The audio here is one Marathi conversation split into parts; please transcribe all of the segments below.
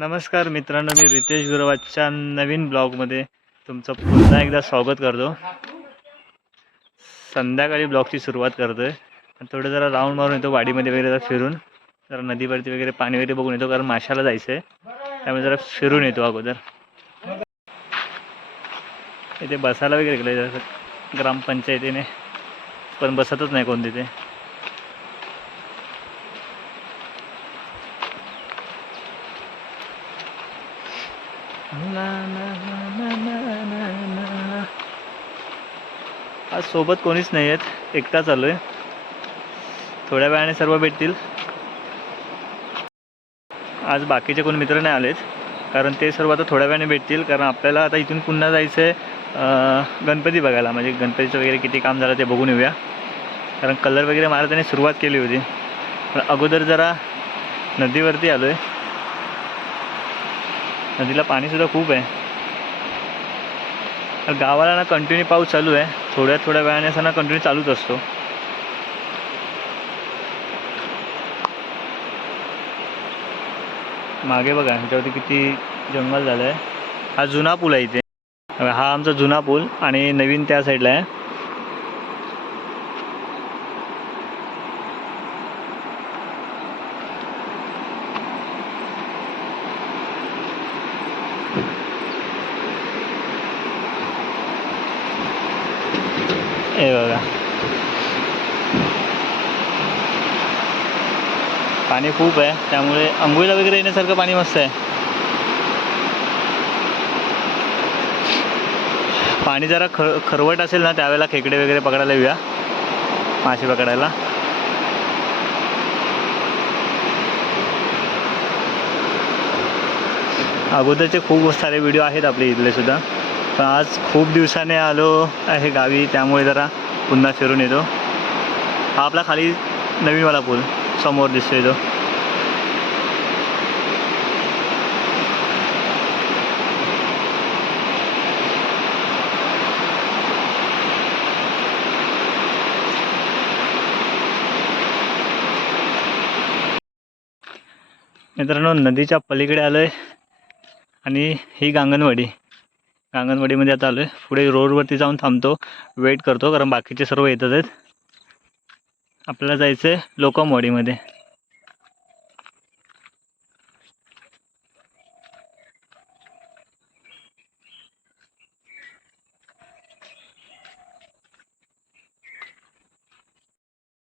नमस्कार मित्रांनो मी रितेश गुरवाच्या नवीन ब्लॉगमध्ये तुमचं पुन्हा एकदा स्वागत करतो. संध्याकाळी ब्लॉगची सुरुवात करतो आहे थोडं जरा राऊंड मारून येतो वाडीमध्ये वगैरे जरा फिरून. जरा नदीवरती वगैरे पाणी वगैरे बघून येतो कारण माशाला जायचं आहे त्यामुळे जरा फिरून येतो अगोदर. इथे बसायला वगैरे गेलं जरा ग्रामपंचायतीने. पण बसतच नाही कोण तिथे ना, ना, ना, ना, ना, ना, ना. आज सोबत कोणीच नाही आहेत एकटा चालू आहे थोड्या वेळाने सर्व भेटतील. आज बाकीचे कोण मित्र नाही आलेत. कारण ते सर्व आता थोड्या वेळाने भेटतील. कारण आपल्याला आता इथून पुन्हा जायचं आहे गणपती बघायला. म्हणजे गणपतीचं वगैरे किती काम झालं ते बघून येऊया. कारण कलर वगैरे मारा त्याने सुरुवात केली होती. पण अगोदर जरा नदीवरती आलो आहे नदीला पाणीसुद्धा खूप आहे. तर गावाला ना कंटिन्यू पाऊस चालू आहे. थोड्या थोड्या वेळाने असा ना कंटिन्यू चालूच असतो. मागे बघा ह्याच्यावरती किती जंगल झालं आहे हा जुना पूल आहे इथे. हा आमचा जुना पूल आणि नवीन त्या साईडला आहे हे बघा पाणी खूप आहे. त्यामुळे आंघोळीला वगैरे येण्यासारखं पाणी मस्त आहे. पाणी जरा ख खरवट असेल ना त्यावेळेला खेकडे वगैरे पकडायला येऊया. मासे पकडायला. अगोदरचे खूप सारे व्हिडिओ आहेत आपले इथले सुद्धा. पण आज खूप दिवसाने आलो आहे गावी त्यामुळे जरा पुन्हा फिरून येतो. हा आपला खाली नवीनवाला पूल. समोर दिसतोय तो. मित्रांनो नदीच्या पलीकडे आलो आहे आणि ही गांगणवाडी. गांगणवाडीमध्ये आता आलो आहे पुढे रोडवरती जाऊन थांबतो. वेट करतो कारण बाकीचे सर्व येतच आहेत. आपल्याला जायचं आहे लोकमवाडीमध्ये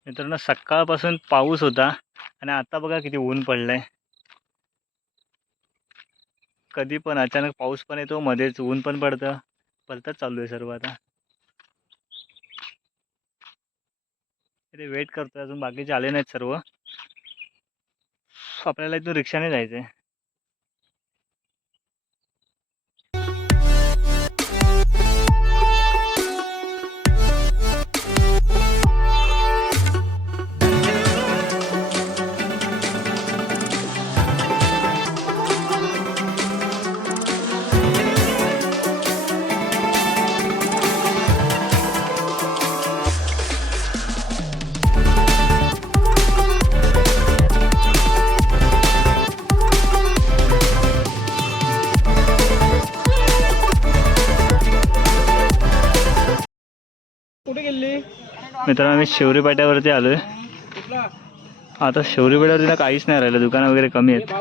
मित्रांनो सकाळपासून पाऊस होता आणि आता बघा किती ऊन पडलंय. कधी पण अचानक पाऊस पण येतो मध्येच ऊन पण पडतं. परतच चालू आहे सर्व आता. इथे वेट करतोय. अजून बाकीचे आले नाहीत सर्व. आपल्याला इथून रिक्षाने जायचं आहे कुठे गेली? मित्रांनो आम्ही शिवरी पाट्यावरती आलोय. आता शिवरी पाट्यावरती ना काहीच नाही राहिलं दुकानं वगैरे कमी आहेत.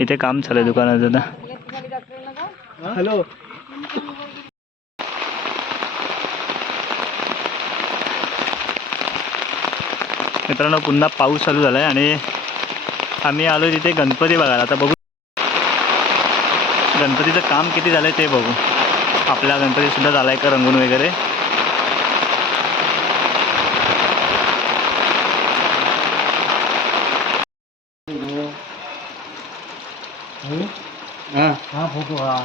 इथे काम चालू आहे दुकानाचं आता. हॅलो. मित्रांनो पुन्हा पाऊस चालू झाला आहे आणि आम्ही आलो तिथे गणपती बघायला. आता बघू. गणपतीचं काम किती झालं आहे ते बघू. आपला गणपतीसुद्धा झाला आहे का रंगून वगैरे? हा. हा हा.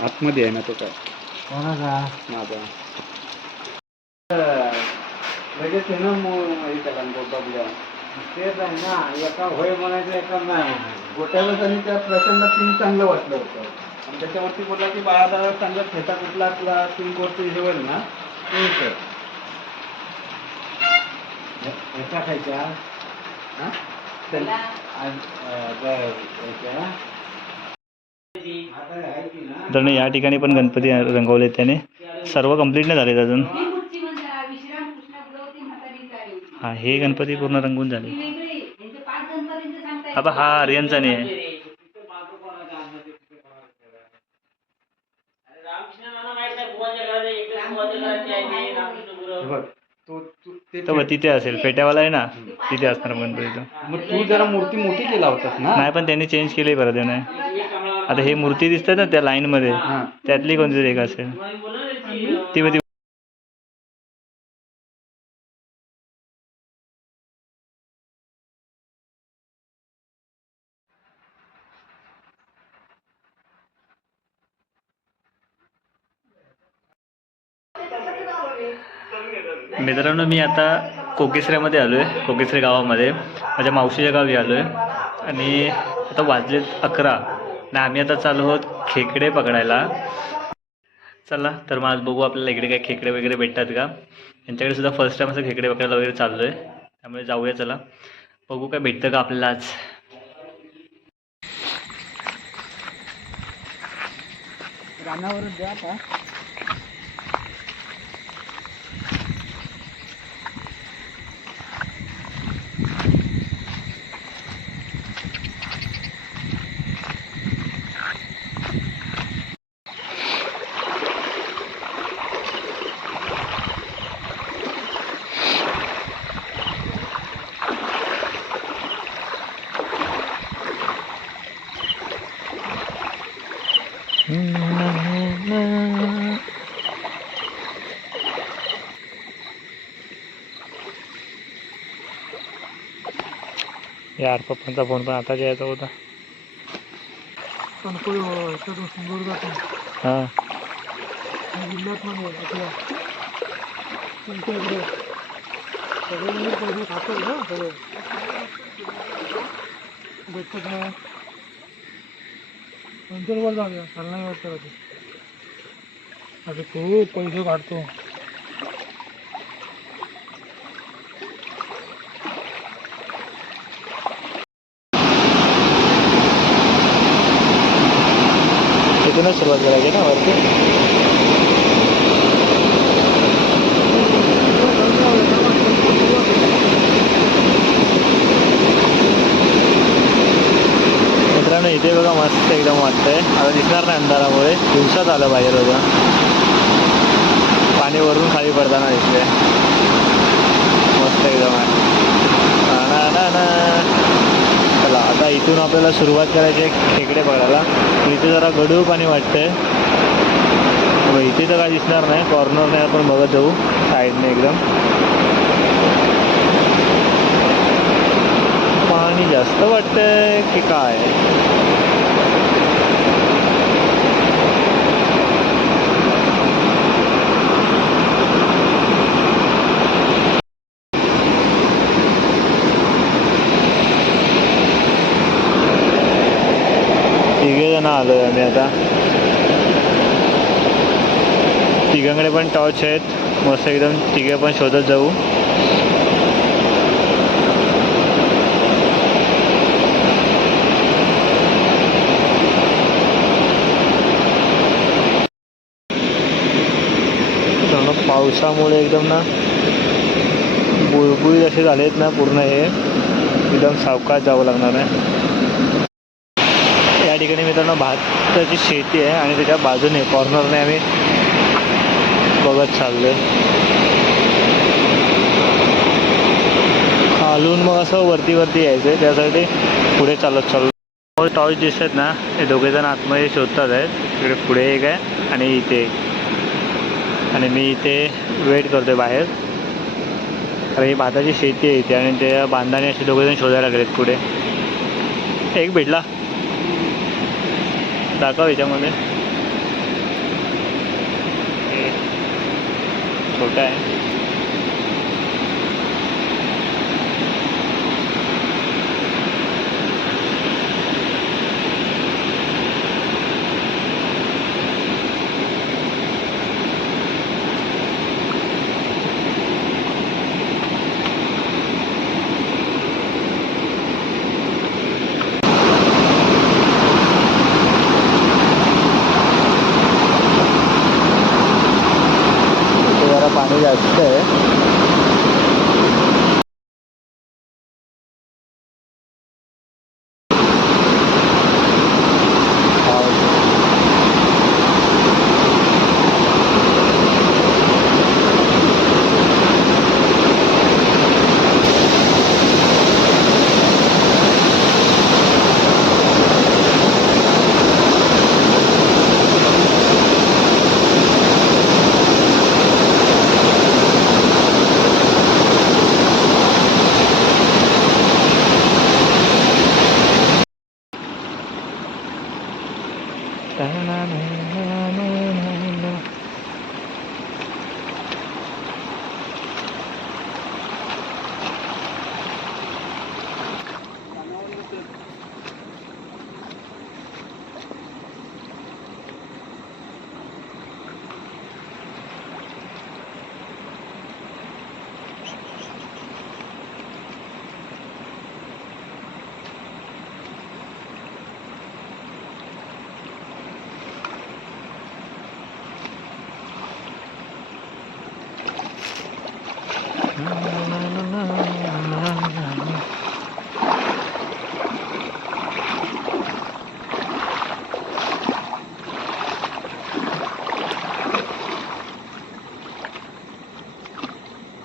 आतमध्ये आहे ना तो काय? माझा. लगेच तेच आहे ना एका होय म्हणायचं एका नाही. म्हणायचं गोट्याला त्यांनी त्या प्रचंड तीन चांगलं वाटलं होतं. आणि त्याच्यावरती बोलला की चांगला कुठला तुला तीन हे होईल ना? ते खायच्या? हा? तर- आज- अं, बरं, ह्याच्या. आता आहे की ना? मित्रांनो या ठिकाणी पण गणपती रंगवले त्याने. सर्व कंप्लीट नाही झालेत अजून. हा हे गणपती पूर्ण रंगून झाले. ही आता हा आर्यनचा नाही आहे बघ तो तू- ते तर मग तिथे असेल पेट्यावाला आहे ना तिथे असणार गणपती तो. मग तू जरा मूर्ती मोठी केला होतास ना? नाही पण त्यांनी चेंज केली परत नाही आता हे मूर्ती दिसतात ना त्या लाईनमध्ये हा. त्यातली कोणती एक असेल. ती मित्रांनो मी आता कोकेसऱ्यामध्ये आलो आहे कोकेसरे गावामध्ये. माझ्या मावशीच्या गावी आलो आहे आणि आता वाजलेत अकरा आणि आम्ही आता चालू आहोत खेकडे पकडायला. चला तर मग आज बघू आपल्याला इकडे काय खेकडे वगैरे भेटतात का. यांच्याकडे सुद्धा फर्स्ट टाइम असं खेकडे पकडायला वगैरे चाललो आहे त्यामुळे जाऊया चला. बघू काय भेटतं का आपल्याला आज. रानावरून द्या यार पप्पांचा फोन पण आता यायचा होता. हां. वर जाऊया. चालणार वाटतं अरे खूप पैसे काढतो. तिथूनच सुरुवात करायची ना वरती मित्रांनो इथे बघा मस्त एकदम वाटतंय आता दिसणार नाही अंधारामुळे. दिवसात आलं बाहेर होतं पाणी वरून खाली पडताना दिसते मस्त एकदम आहे. चला आता इथून आपल्याला सुरुवात करायची आहे खेकडे पकडायला. इथे जरा गडूळ पाणी वाटतंय. मग इथे तर काय दिसणार नाही. कॉर्नरने आपण बघत जाऊ. साईडने एकदम. पाणी जास्त वाटतंय की काय? तिघे जण आलोय आम्ही आता. तिघांकडे पण टॉर्च आहेत. मस्त एकदम तिघे पण शोधत जाऊ. पावसामुळे एकदम ना बुळबुळी असे झालेत ना पूर्ण हे. एकदम सावकाश जावं लागणार आहे. या ठिकाणी मित्रांनो भाताची शेती आहे आणि त्याच्या बाजूने कॉर्नरने आम्ही बघत चाललो खालून मग असं वरती वरती यायचं आहे त्यासाठी पुढे चालत चाललो टॉर्च दिसतात ना हे दोघे जण आतमध्ये शोधतात आहेत. तिकडे पुढे एक आहे आणि इथे एक. आणि मी इथे वेट करतोय बाहेर. कारण ही भाताची शेती आहे इथे आणि त्या बांधाने असे दोघे जण शोधायला लागलेत पुढे. एक भेटला. दाखव याच्यामध्ये. छोटा आहे.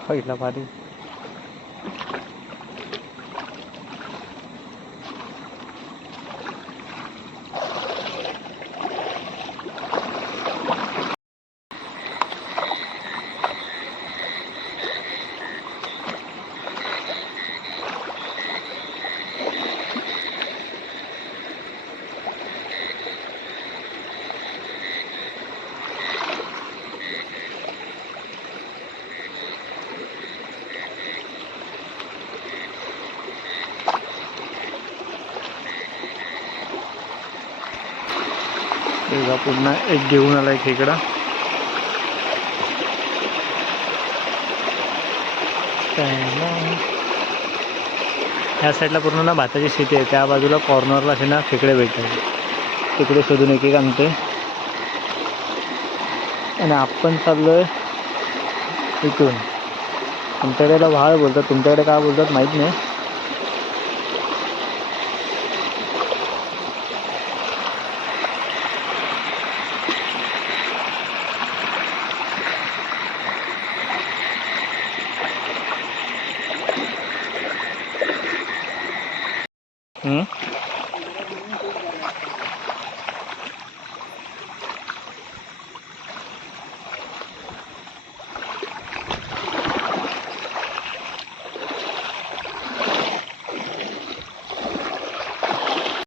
พระยแล้วพอดี पुन्हा एक घेऊन आला एक खेकडा ह्या साईडला पूर्ण ना भाताची शेती आहे. त्या बाजूला कॉर्नरला असे ना खेकडे भेटतात. तिकडे शोधून एक एक आणते. आणि आपण चाललोय इथून. तुमच्याकडे याला व्हाळ बोलतात. तुमच्याकडे काय बोलतात माहीत नाही. Hmm?